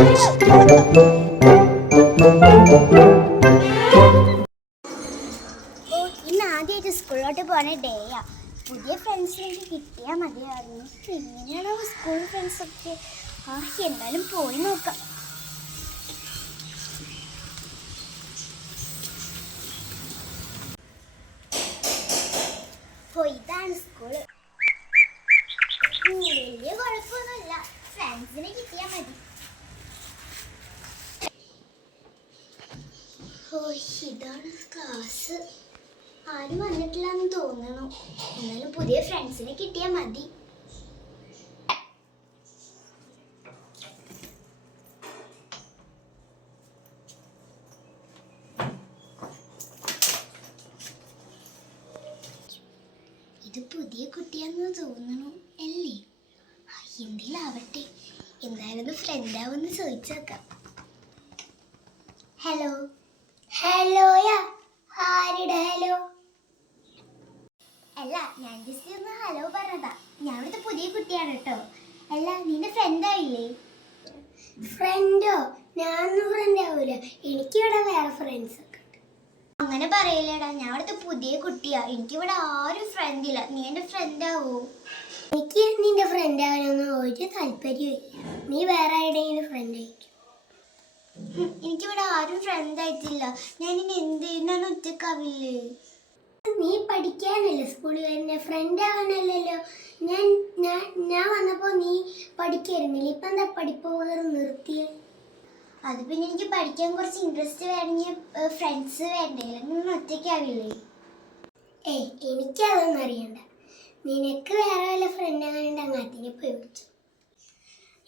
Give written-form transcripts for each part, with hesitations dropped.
ഇന്ന് ആദ്യമായിട്ട് സ്കൂളിലോട്ട് പോണ ഡേയാ. പുതിയ ഫ്രണ്ട്സിനൊക്കെ കിട്ടിയാൽ മതിയായിരുന്നു. എങ്ങനെയാണോ സ്കൂൾ ഫ്രണ്ട്സൊക്കെ? എന്നാലും പോയി നോക്കാം. ഇതാണ് സ്കൂള്. വലിയ കുഴപ്പമൊന്നുമില്ല, ഫ്രണ്ട്സിനെ കിട്ടിയാൽ മതി. ഇതാണ് ക്ലാസ്. ആരും വന്നിട്ടില്ലെന്ന് തോന്നണു. എന്നാലും പുതിയ ഫ്രണ്ട്സിനെ കിട്ടിയാൽ മതി. ഇത് പുതിയ കുട്ടിയാന്ന് തോന്നണു അല്ലേ? എന്തിലാവട്ടെ, എന്തായാലും ഫ്രണ്ടാവെന്ന് ചോദിച്ചേക്കാം. ഹലോ. ഹലോയാ? ആരുടെ ഹലോ? അല്ല, ഞാൻ ജസ്റ്റ് ഒന്ന് ഹലോ പറഞ്ഞതാ. ഞാൻ ഇവിടുത്തെ പുതിയ കുട്ടിയാണ് കേട്ടോ. അല്ല, നിന്റെ ഫ്രണ്ടായില്ലേ? ഫ്രണ്ടോ? ഞാനൊന്നും ഫ്രണ്ട് ആവൂല. എനിക്കിവിടെ വേറെ ഫ്രണ്ട്സ് ഒക്കെ ഉണ്ട്. അങ്ങനെ പറയില്ലേടാ, ഞാൻ ഇവിടുത്തെ പുതിയ കുട്ടിയാ. എനിക്കിവിടെ ആരും ഫ്രണ്ടില്ല. നീ എന്റെ ഫ്രണ്ട് ആവോ? എനിക്ക് നിന്റെ ഫ്രണ്ട് ആവാനൊന്നും ഒരു താല്പര്യമില്ല. നീ വേറെ എവിടെയെങ്കിലും ഫ്രണ്ട് ആയിരിക്കും. എനിക്കിവിടെ ആരും ഫ്രണ്ട് ആയിട്ടില്ല. ഞാൻ ഇനി എന്ത് ചെയ്യുന്ന ഒറ്റക്കാവില്ലേ? നീ പഠിക്കാനല്ലേ സ്കൂളിൽ വരുന്ന, ഫ്രണ്ട് ആവാനല്ലല്ലോ. ഞാൻ വന്നപ്പോ നീ പഠിക്കായിരുന്നില്ല. ഇപ്പൊ എന്താ പഠിപ്പ് നിർത്തിയേ? അത് പിന്നെ എനിക്ക് പഠിക്കാൻ കുറച്ച് ഇൻട്രസ്റ്റ് വേണമെങ്കിൽ ഫ്രണ്ട്സ് വേണ്ടേ, അല്ലെങ്കിൽ ഒറ്റയ്ക്കാവില്ലേ? എനിക്കതൊന്നും അറിയണ്ട. നിനക്ക് വേറെ വല്ല ഫ്രണ്ട് ആകാനുണ്ട്, അങ്ങനത്തേക്ക് പോയി വിളിച്ചു.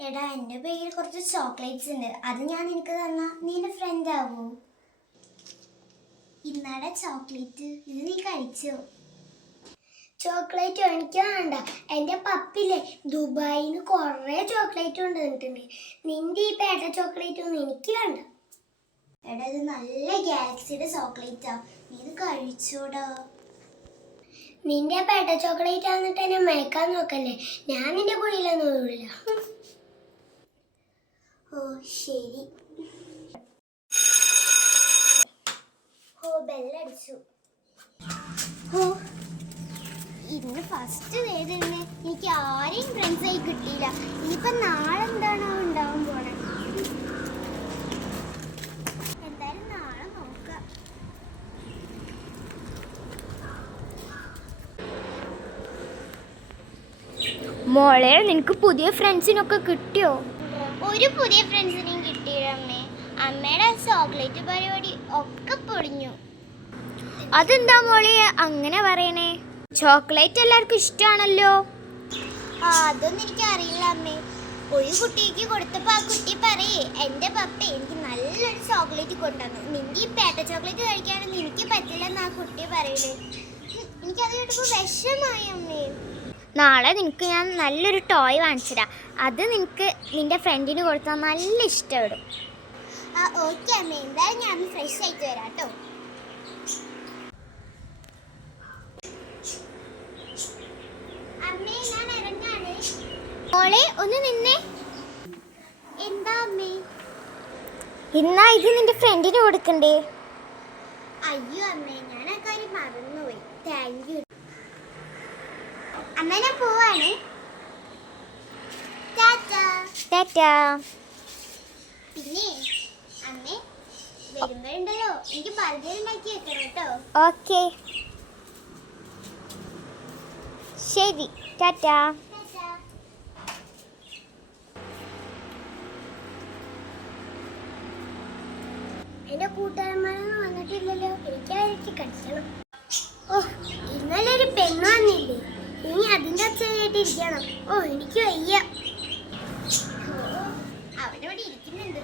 എടാ, എൻ്റെ പേരിൽ കുറച്ച് ചോക്ലേറ്റ്സ് ഉണ്ട്. അത് ഞാൻ നിനക്ക് തന്നാ നീ എൻ്റെ ഫ്രണ്ട് ആവോ? ഇന്നാടെ ചോക്ലേറ്റ്, ഇത് നീ കഴിച്ചോ? ചോക്ലേറ്റ് എനിക്ക് വേണ്ട. എൻ്റെ പപ്പില്ലേ ദുബായിൽ നിന്ന് കുറേ ചോക്ലേറ്റ് കൊണ്ടുവന്നിട്ടുണ്ട്. നിന്റെ ഈ പേട്ട ചോക്ലേറ്റ് ഒന്നും എനിക്ക് വേണ്ട. എടാ, ഇത് നല്ല ഗാലക്സിയുടെ ചോക്ലേറ്റാ, നീ ഇത് കഴിച്ചോടാ. നിന്റെ പേട്ട ചോക്ലേറ്റ് ആന്നിട്ട് എന്നെ മയക്കാൻ നോക്കല്ലേ. ഞാൻ നിന്റെ കുഴിയിലൊന്നും വീഴില്ല. ശരി. ബെല്ലടിച്ചു. ഇന്ന് ഫസ്റ്റ് തന്നെ എനിക്ക് ആരെയും ഫ്രണ്ട്സായി കിട്ടിയില്ല. ഇനിയിപ്പോ നാളെ എന്താണോ ഉണ്ടാവാൻ പോണേ. എന്തായാലും നാളെ നോക്കാം. മോളെ, നിനക്ക് പുതിയ ഫ്രണ്ട്സിനൊക്കെ കിട്ടിയോ? ഒരു പുതിയ ഫ്രണ്ട്സിനെയും കിട്ടിയില്ലമ്മേ. അമ്മയുടെ ചോക്ലേറ്റ് പരിപാടി ഒക്കെ പൊളിഞ്ഞു. അതെന്താ മോളെ അങ്ങനെ പറയണേ? ചോക്ലേറ്റ് എല്ലാവർക്കും ഇഷ്ടമാണല്ലോ. അതൊന്നും എനിക്ക് അറിയില്ല അമ്മേ. ഒരു കുട്ടിക്ക് കൊടുത്തപ്പോ ആ കുട്ടി പറയേ, എൻ്റെ പപ്പ എനിക്ക് നല്ലൊരു ചോക്ലേറ്റ് കൊണ്ടുവന്നു, നിന്റെ ഈ പേട്ട ചോക്ലേറ്റ് കഴിക്കാനൊന്നും എനിക്ക് പറ്റില്ലെന്ന് ആ കുട്ടി പറയണേ. എനിക്കത് കേട്ടപ്പോ വിഷമായി അമ്മേ. നാളെ നിനക്ക് ഞാൻ നല്ലൊരു ടോയ് വാങ്ങിച്ചിടാം. അത് നിനക്ക് നിന്റെ ഫ്രണ്ടിന് കൊടുത്താൽ നല്ല ഇഷ്ടപ്പെടും. ഓക്കെ അമ്മേ, എന്തായാലും ഞാൻ ഫ്രഷ് ആയിട്ട് വരാം കേട്ടോ. അമ്മേ, ഞാൻ ഇറങ്ങാണ്. മോളെ, ഒന്ന് നിന്നേ. എന്താ അമ്മേ? ഇന്നാ ഇത് നിന്റെ ഫ്രണ്ടിന് കൊടുക്കണ്ടേ? അയ്യോ അമ്മേ, ഞാൻ ആ കാര്യം മറന്നുപോയി. താങ്ക് യു അമ്മ. ഞാൻ പോവാണ്. ടാറ്റാ. പിന്നെ അമ്മേ, വരുമ്പോഴുണ്ടല്ലോ എനിക്ക് ബർഗർ ഉണ്ടാക്കി വെക്കണം കേട്ടോ. ഓക്കെ, ശരി. ടാറ്റാ. എന്റെ കൂട്ടുകാരന്മാരൊന്നും വന്നിട്ടില്ലല്ലോ. എനിക്ക് കഴിക്കണം. ഇന്നലെ ഒരു പെണ്ണ് വന്നില്ലേ, ഇനി അതിന്റെ ഒച്ച കേട്ടിരിക്കണം. എനിക്ക് വയ്യ. അവനോട് ഇരിക്കുന്നുണ്ട്.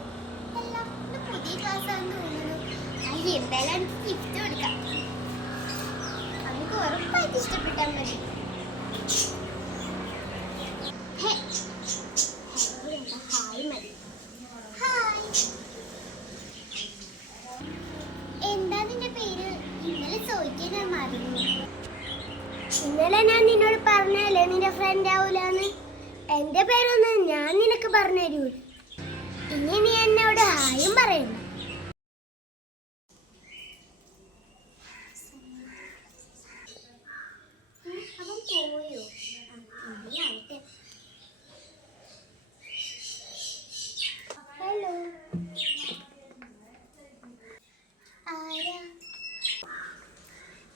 പുതിയ ക്ലാസ് ആണെന്ന് തോന്നുന്നു. എന്തായാലും എനിക്ക് ഗിഫ്റ്റ് കൊടുക്കാം. അവർക്ക് ഉറപ്പായിട്ട് ഇഷ്ടപ്പെട്ടാൽ മതി. ഹായ് മതി. ഹായ്. എന്താ നിന്റെ പേര്? ഇന്നലെ ചോദിക്കാൻ ഞാൻ മറന്നു. ഇന്നലെ ഞാൻ നിന്നോട് പറഞ്ഞല്ലേ നിന്റെ ഫ്രണ്ട് ആവൂലെന്ന്. എന്റെ പേരൊന്നും ഞാൻ നിനക്ക് പറഞ്ഞു തരൂല. ഇനി വേണ്ട. അവൻ പോയോ? ഹലോ, ആരാ?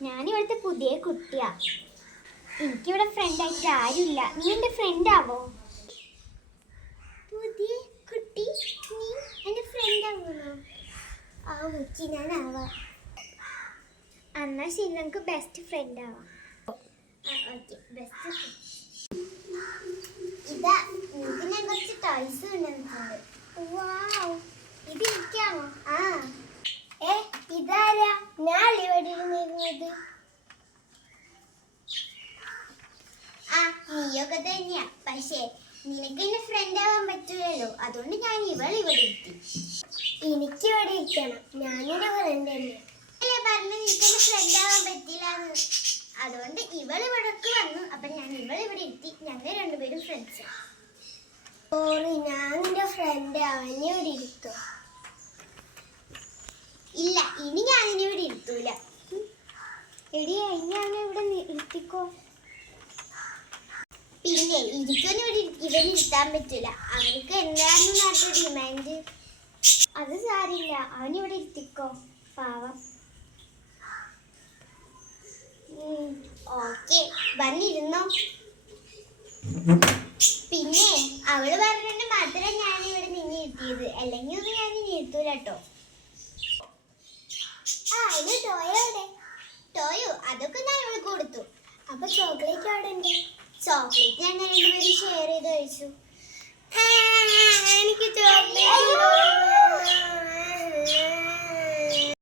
ഞാനിവിടുത്തെ പുതിയ കുട്ടിയാ. എനിക്കിവിടെ ഫ്രണ്ടായിട്ട് ആരുമില്ല. നീ എൻ്റെ ഫ്രണ്ട് ആവോ? പുതിയ കുട്ടി, നീ എന്റെ ഫ്രണ്ട് ആവണോ? ആ ഉച്ചി ഞാൻ ആവാം. എന്നാൽ ശരി, നമുക്ക് ബെസ്റ്റ് ഫ്രണ്ട് ആവാം. Okay, best. ഇതാ നിനക്ക് ഞാൻ കുറച്ച് ടോയ്സ് കൊണ്ടുവന്നിട്ടുണ്ട്. വാവ്, ഇത് എനിക്കാണോ? ആ, ഇതാരാ? ഞാൻ ഇവിടെ ഇരുന്നിരുന്നത്. ആ, നീയൊക്കെ തന്നെയാ. പക്ഷേ നിനക്ക് എന്റെ ഫ്രണ്ട് ആവാൻ പറ്റൂലല്ലോ, അതുകൊണ്ട് ഞാൻ ഇവിടെ ഇരുത്തി. എനിക്ക് ഇവിടെ ഇരിക്കണം, ഞാനിന്റെ ഫ്രണ്ട് തന്നെ. പറഞ്ഞു നിനക്ക് എന്റെ ഫ്രണ്ട് ആവാൻ പറ്റില്ലാന്ന്. അതുകൊണ്ട് ഇവിടേക്ക് വന്നു. അപ്പൊ ഞാൻ ഇവിടെ ഇരുത്തി. ഞങ്ങൾ രണ്ടുപേരും ഫ്രണ്ട്സ്. സോറി, ഞാൻ നിന്റെ ഫ്രണ്ട് അവനെ ഇവിടെ ഇരുത്തോ? ഇല്ല, ഇനി ഞാൻ ഇനി ഇവിടെ ഇരുത്തൂല. എടി, ഇനി അവനെ ഇവിടെ ഇരുത്തിക്കോ. പിന്നെ ഇരിക്കൊന്നും ഇവന് ഇരുത്താൻ പറ്റൂല. അവർക്ക് എന്താണെന്ന് നേരത്തെ ഡിമാൻഡ്. അത് സാരില്ല, അവനിവിടെ ഇരുത്തിക്കോ, പാവം. ഓക്കെ, വന്നിരുന്നോ. പിന്നെ അവള് പറഞ്ഞിട്ട് മാത്രം ഞാൻ ഇവിടെ നിന്ന് ഇരുത്തിയത്, അല്ലെങ്കിൽ ഒന്നും ഞാൻ ഇനി ഇരുത്തൂല കേട്ടോ. ആ, ഇത് ടോയോ എവിടെ? ടോയോ അതൊക്കെ ഞാൻ ഇവൾക്ക് കൊടുത്തു. അപ്പൊ ചോക്ലേറ്റ് അവിടെ ഉണ്ട്. ചോക്ലേറ്റ് ഞങ്ങൾ രണ്ടുപേരും ഷെയർ ചെയ്ത് കഴിച്ചു. എനിക്ക് ചോക്ലേറ്റ്